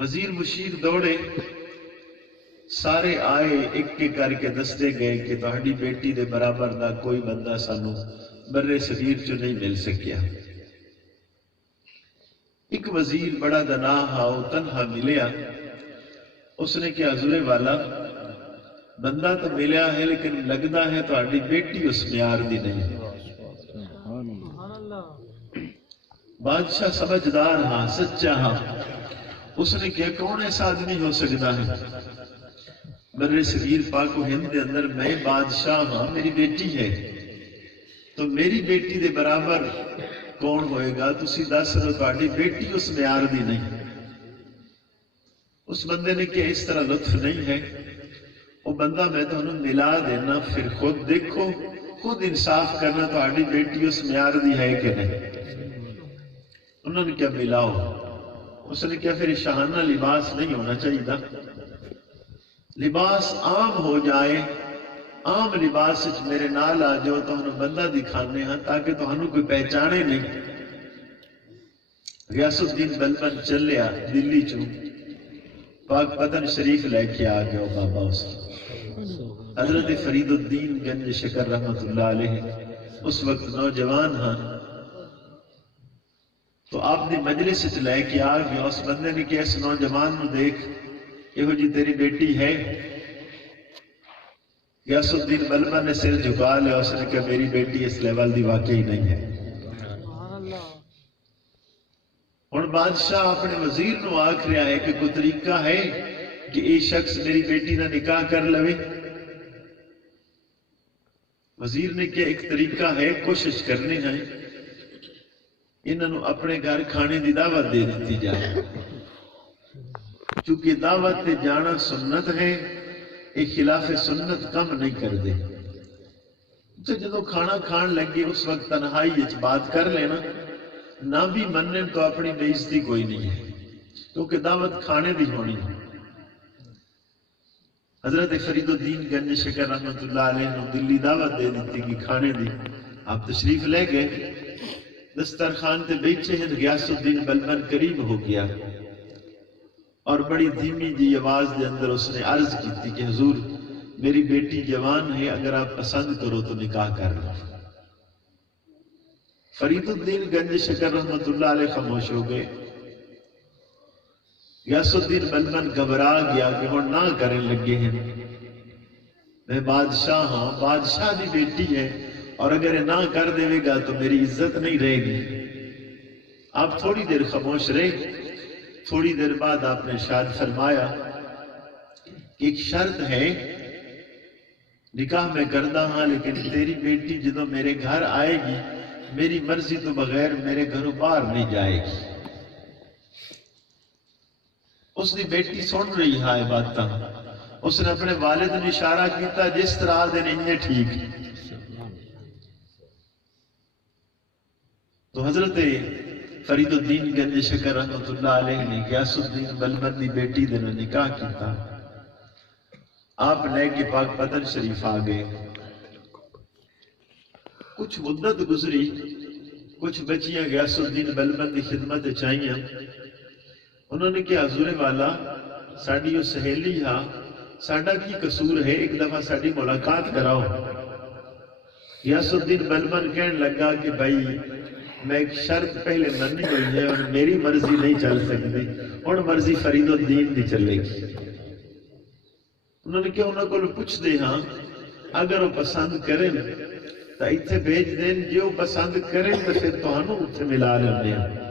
وزیر مشیر دوڑے، سارے آئے، ایک کے کر کے دستے گئے کہ تہاڈی بیٹی دے برابر دا کوئی بندہ سانو برے صغیر چ نہیں مل سکیا۔ ایک وزیر بڑا دنا ہا، وہ تنہا ملیا، اس نے کہا حضور والا بندہ تو ملیا ہے لیکن لگتا ہے تہاڈی بیٹی اس معیار دی نہیں۔ بادشاہ سمجھدار ہاں، سچا ہاں، اس نے کہا کون ایسا آدمی ہو سکتا ہے؟ برے صغیر پاک و ہند دے اندر میں بادشاہ ہاں، میری بیٹی ہے، تو میری بیٹی دے برابر کون ہوئے گا؟ تسی دس رہو تہاڈی بیٹی اس معیار دی نہیں۔ اس بندے نے کہا اس طرح لطف نہیں ہے، وہ بندہ میں تمہیں ملا دینا، پھر خود دیکھو، خود انصاف کرنا تہاڈی بیٹی اس معیار دی ہے کہ نہیں۔ انہوں نے کیا ملاؤ، اس نے کیا پھر شاہانہ لباس نہیں ہونا چاہیے تھا، لباس عام ہو جائے، عام لباس میرے نال آ جاؤ تو انہوں بندہ دکھانے ہاں تاکہ تو انہوں کوئی پہچانے نہیں۔ غیاث الدین بلبن چلیا دلی چوں، پاک پتن شریف لے کے آ گیا بابا اس حضرت فرید الدین گنج شکر رحمت اللہ علیہ اس وقت نوجوان ہاں، تو آپ نے مجلس سے لے کے آ گیا۔ اس بندے نے کہا اس نوجوان نو دیکھ، یہ جی تیری بیٹی ہے؟ غیاث الدین بلبن نے سر جھکا لیا، اس نے کہا میری بیٹی اس لیول دی واقعی نہیں ہے۔ اور بادشاہ اپنے وزیر نو آکھ رہا ہے کہ کوئی طریقہ ہے کہ یہ شخص میری بیٹی نہ نکاح کر لوے؟ وزیر نے کہا ایک طریقہ ہے، کوشش کرنی ہے، انہوں اپنے گھر کھانے دی دعوت دے دیتی جائے، چونکہ دعوت تے جانا سنت ہے، ایک خلاف سنت کم نہیں کر دے۔ تو جدو کھانا کھان لگے اس وقت تنہائی اچ بات کر لینا، نہ بھی مننے تو اپنی بے عزتی کوئی نہیں ہے، کیونکہ دعوت کھانے دی ہونی ہے۔ حضرت فرید الدین گنج شکر رحمت اللہ علیہ نے دلی دعوت دے دیتی کہ کھانے دی، آپ تشریف لے گئے، دسترخوان تے بیٹھے ہیں، غیاث الدین بلبن قریب ہو گیا اور بڑی دھیمی جی آواز دے اندر اس نے عرض کی تھی کہ حضور میری بیٹی جوان ہے، اگر آپ پسند کرو تو نکاح کر لو۔ فرید الدین گنج شکر رحمت اللہ علیہ خاموش ہو گئے۔ غیاث الدین بلبن گھبرا گیا کہ وہ نہ کرنے لگے ہیں، میں بادشاہ ہاں، بادشاہ دی بیٹی ہے، اور اگر یہ نہ کر دے گا تو میری عزت نہیں رہے گی۔ آپ تھوڑی دیر خاموش رہے، تھوڑی دیر بعد آپ نے ارشاد فرمایا کہ ایک شرط ہے، نکاح میں کردہ ہاں لیکن تیری بیٹی جدو میرے گھر آئے گی میری مرضی تو بغیر میرے گھروں باہر نہیں جائے گی۔ اس نے بیٹی سن رہی ہے بات، اس نے اپنے والد نے اشارہ کیتا جس طرح دے نہیں ٹھیک۔ تو حضرت فرید الدین گنج شکر رحمت اللہ علیہ نے غیاث الدین بلبن دی بیٹی دے نکاح کیتا، آپ لے کے پاک پتن شریف آ گئے۔ کچھ مدت گزری، کچھ بچیاں غیاث الدین بلبن دی خدمت چاہیے، انہوں نے کہا حضور والا ساڑی وہ سہیلی ہاں، ساڑا کی قصور ہے، ایک دفعہ ساڑی ملاقات کراؤ۔ غیاث الدین بلبن کہنے لگا کہ بھائی میں ایک شرط پہلے مننی ہوئی ہے اور میری مرضی نہیں چل سکتی، اور مرضی فرید الدین دی چلے گی۔ انہوں نے کہا انہوں کو پوچھ دے ہاں، اگر وہ پسند کریں تو اتھے بھیج دیں، جو پسند کریں تو پھر تو ہنو اتھے ملا لینے ہیں۔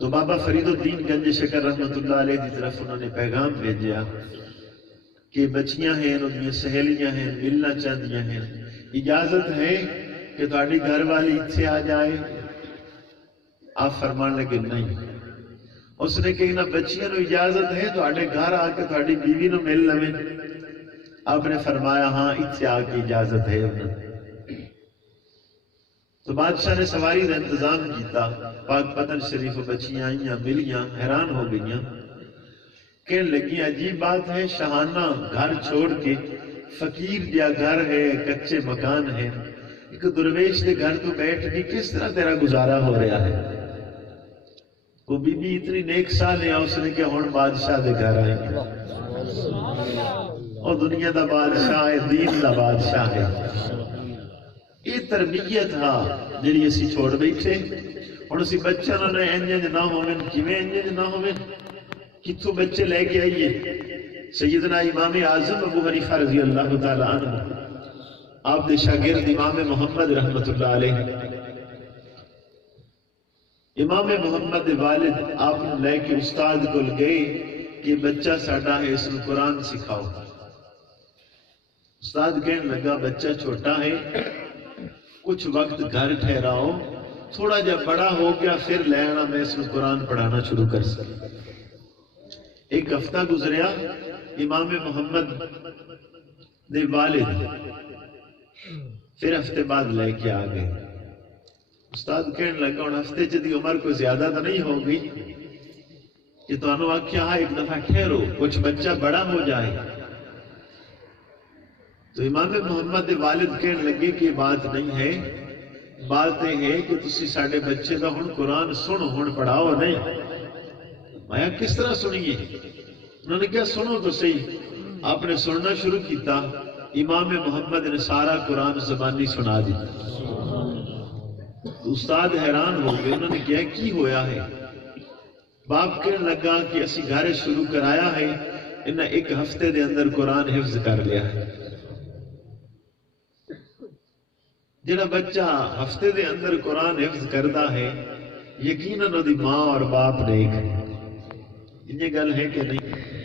تو بابا فرید الدین گنج شکر رحمت اللہ علیہ دی طرف انہوں نے پیغام بھیجیا کہ بچیاں ہیں، انہوں سہیلیاں ہیں، ملنا چاہدیاں ہیں، اجازت ہے کہ تہاڈی گھر والی اتھے آ جائے؟ آپ فرمان لگے نہیں۔ اس نے کہا بچیاں نو اجازت ہے تہاڈے گھر آ کے تہاڈی بیوی نو مل لویں؟ آپ نے فرمایا ہاں اتھے آ کے اجازت ہے انہوں۔ تو بادشاہ نے سواری کا انتظام کیتا، پاک پتن شریف بچیاں آئیاں ملیاں، حیران ہو گئیاں، کہنے لگی عجیب بات ہے، شاہانہ گھر چھوڑ کے فقیر جا گھر ہے، کچے مکان ہے، ایک درویش کے گھر تو بیٹھ بھی کس طرح تیرا گزارا ہو رہا ہے؟ وہ بی بی اتنی نیک صالح ہے، اس نے کہ ہن بادشاہ دے گھر آئیں گے، اور دنیا دا بادشاہ ہے، دین دا بادشاہ ہے۔ یہ تربیت ہاں جڑی اسی چھوڑ بیٹھے۔ ہن اسی بچوں نے انج نہ ہوون، کیویں انج نہ ہوون، کتھوں بچے لے کے آئیے؟ سیدنا امام اعظم ابو حنیفہ رضی اللہ تعالی عنہ، آپ دے شاگرد امام محمد رحمت اللہ علیہ، امام محمد دے والد آپ لے کے استاد کو گئے کہ بچہ ساڈا ہے، اس کو قرآن سکھاؤ۔ استاد کہنے لگا بچہ چھوٹا ہے، کچھ وقت گھر ٹھہراؤ، تھوڑا جا بڑا ہو گیا پھر لے آنا، میں اس کو قرآن پڑھانا شروع کر سکتا۔ ایک ہفتہ گزریا، امام محمد دے والد پھر ہفتے بعد لے کے آ گئے۔ استاد کہنے لگا ہن ہفتے دی عمر کوئی زیادہ تو نہیں ہوگی کہ تانوں آکھیا ایک دفعہ ٹھہرو کچھ بچہ بڑا ہو جائے۔ تو امام محمد دے والد کہنے لگے کہ بات نہیں ہے، بات یہ ہے کہ تسی ساڈے بچے دا ہن قرآن سنو، ہن پڑھاؤ نہیں۔ میں کس طرح سنیے؟ انہوں نے کہا سنو تو صحیح۔ آپ نے سننا شروع کیتا، امام محمد نے سارا قرآن زبانی سنا دی۔ استاد حیران ہو گئے، انہوں نے کہا کی ہویا ہے؟ باپ کہنے لگا کہ اسی گھر شروع کرایا ہے، انہیں ایک ہفتے دے اندر قرآن حفظ کر لیا ہے۔ جڑا بچہ ہفتے دے اندر قرآن حفظ کرتا ہے، یقیناً دی ماں اور باپ نیک ہے۔ یہ گل ہے کہ نہیں؟